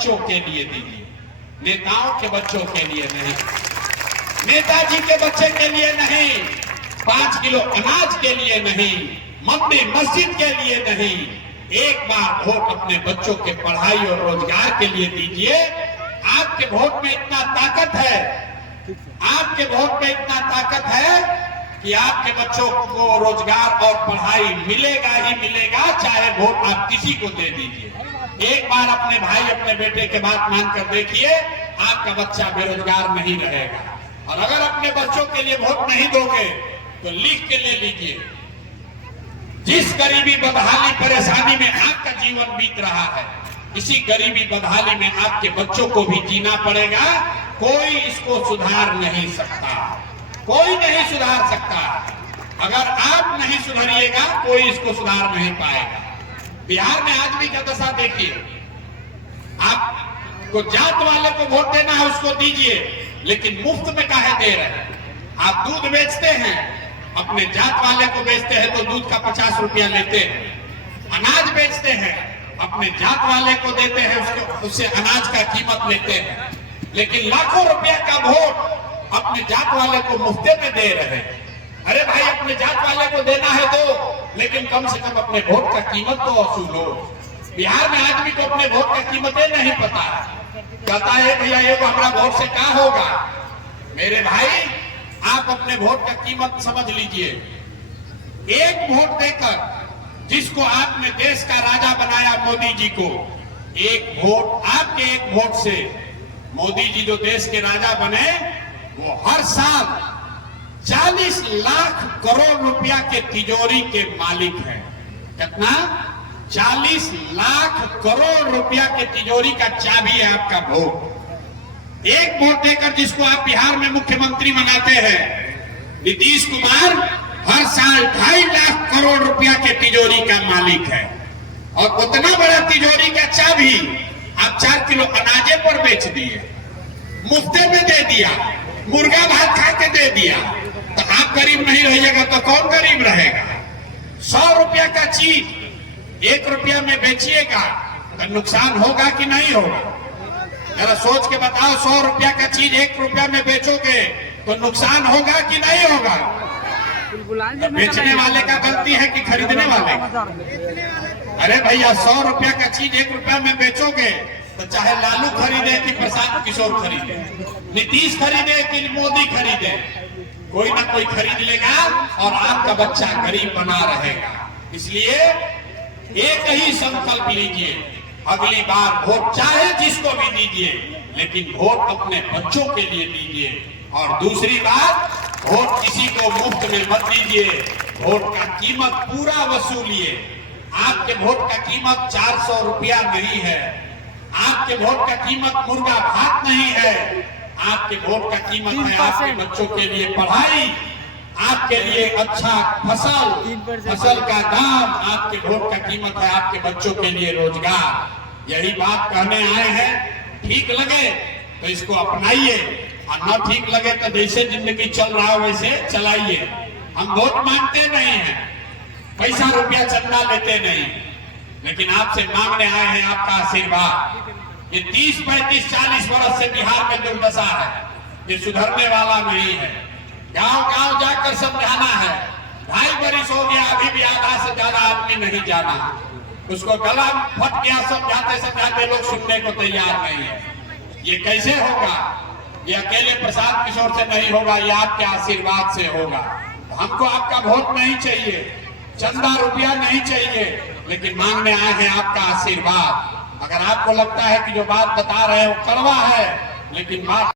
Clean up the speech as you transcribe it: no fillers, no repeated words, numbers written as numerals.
बच्चों के लिए दीजिए, नेताओं के बच्चों के लिए नहीं, नेताजी के बच्चे के लिए नहीं, 5 किलो अनाज के लिए नहीं, मंदिर मस्जिद के लिए नहीं। एक बार वोट अपने बच्चों के पढ़ाई और रोजगार के लिए दीजिए। आपके वोट में इतना ताकत है, आपके वोट में इतना ताकत है कि आपके बच्चों को रोजगार और पढ़ाई मिलेगा ही मिलेगा, चाहे वोट आप किसी को दे दीजिए। एक बार अपने भाई अपने बेटे के बात मानकर देखिए, आपका बच्चा बेरोजगार नहीं रहेगा। और अगर अपने बच्चों के लिए वोट नहीं दोगे तो लिख के ले लीजिए, जिस गरीबी बदहाली परेशानी में आपका जीवन बीत रहा है, इसी गरीबी बदहाली में आपके बच्चों को भी जीना पड़ेगा। कोई इसको सुधार नहीं सकता, कोई नहीं सुधार सकता। अगर आप नहीं सुधरिएगा कोई इसको सुधार नहीं पाएगा। बिहार में आदमी का दशा देखिए, आपको जात वाले को वोट देना है उसको दीजिए, लेकिन मुफ्त में काहे दे रहे हैं? आप दूध बेचते हैं, अपने जात वाले को बेचते हैं तो दूध का 50 रुपया लेते हैं। अनाज बेचते हैं, अपने जात वाले को देते हैं, उससे अनाज का कीमत लेते हैं। लेकिन लाखों रुपया का वोट अपने जात वाले को मुफ्ते में दे रहे हैं। अरे भाई, अपने जात वाले को देना है तो, लेकिन कम से कम अपने वोट का कीमत तो वसूलो। बिहार में आदमी को अपने वोट का कीमतें नहीं पता है, कहता है भैया ये हमारा वोट से क्या होगा। मेरे भाई, आप अपने वोट का कीमत समझ लीजिए। एक वोट देकर जिसको आपने देश का राजा बनाया, मोदी जी को, एक वोट, आपके एक वोट से मोदी जी जो देश के राजा बने, वो हर साल 40 लाख करोड़ रुपया के तिजोरी के मालिक हैं। कितना? 40 लाख करोड़ रुपया के तिजोरी का चाबी है आपका वोट। एक वोट देकर जिसको आप बिहार में मुख्यमंत्री बनाते हैं, नीतीश कुमार हर साल 2.5 लाख करोड़ रुपया के तिजोरी का मालिक है। और उतना बड़ा तिजोरी का चाबी आप 4 किलो अनाजे पर बेच दिए, मुफ्ते में दे दिया, मुर्गा भात खा के दे दिया, तो आप गरीब नहीं रहिएगा तो कौन गरीब रहेगा? 100 रुपया का चीज 1 रुपया में बेचिएगा तो नुकसान होगा कि नहीं होगा? जरा सोच के बताओ, 100 रुपया का चीज 1 रुपया में बेचोगे तो नुकसान होगा कि नहीं होगा? तो बेचने वाले का गलती है कि खरीदने वाले का? अरे भैया, 100 रुपया का चीज 1 रुपया में बेचोगे तो चाहे लालू खरीदे कि प्रशांत किशोर खरीदे, नीतीश खरीदे कि मोदी खरीदे, कोई ना कोई खरीद लेगा और आपका बच्चा गरीब बना रहेगा। इसलिए एक ही संकल्प लीजिए, अगली बार वोट चाहे जिसको भी दीजिए, लेकिन वोट अपने बच्चों के लिए दीजिए। और दूसरी बात, वोट किसी को मुफ्त में मत दीजिए, वोट का कीमत पूरा वसूलिए। आपके वोट का कीमत 400 रुपया नहीं है, आपके वोट का कीमत मुर्गा भात नहीं है, आपके वोट का कीमत है आपके बच्चों के लिए पढ़ाई, आपके लिए अच्छा फसल का दाम, आपके वोट का कीमत है आपके बच्चों के लिए रोजगार। यही बात कहने आए हैं। ठीक लगे तो इसको अपनाइए, और न ठीक लगे तो जैसे जिंदगी चल रहा है वैसे चलाइए। हम वोट मांगते नहीं हैं, पैसा रुपया चंदा लेते नहीं, लेकिन आपसे मांगने आए हैं आपका आशीर्वाद। ये 30, 35, 40 वर्ष से बिहार में दुर्दशा है, ये सुधरने वाला नहीं है। गांव गांव जाकर समझाना है। 2.5 बरिस हो गया, अभी भी आधा से ज्यादा आदमी नहीं जाना, उसको गला फट गया, समझाते समझाते लोग सुनने को तैयार नहीं है। ये कैसे होगा? ये अकेले प्रशांत किशोर से नहीं होगा, ये आपके आशीर्वाद से होगा। हमको आपका वोट नहीं चाहिए, चंदा रुपया नहीं चाहिए, लेकिन मांगने आए हैं आपका आशीर्वाद। अगर आपको लगता है कि जो बात बता रहे हैं वो कड़वा है, लेकिन बात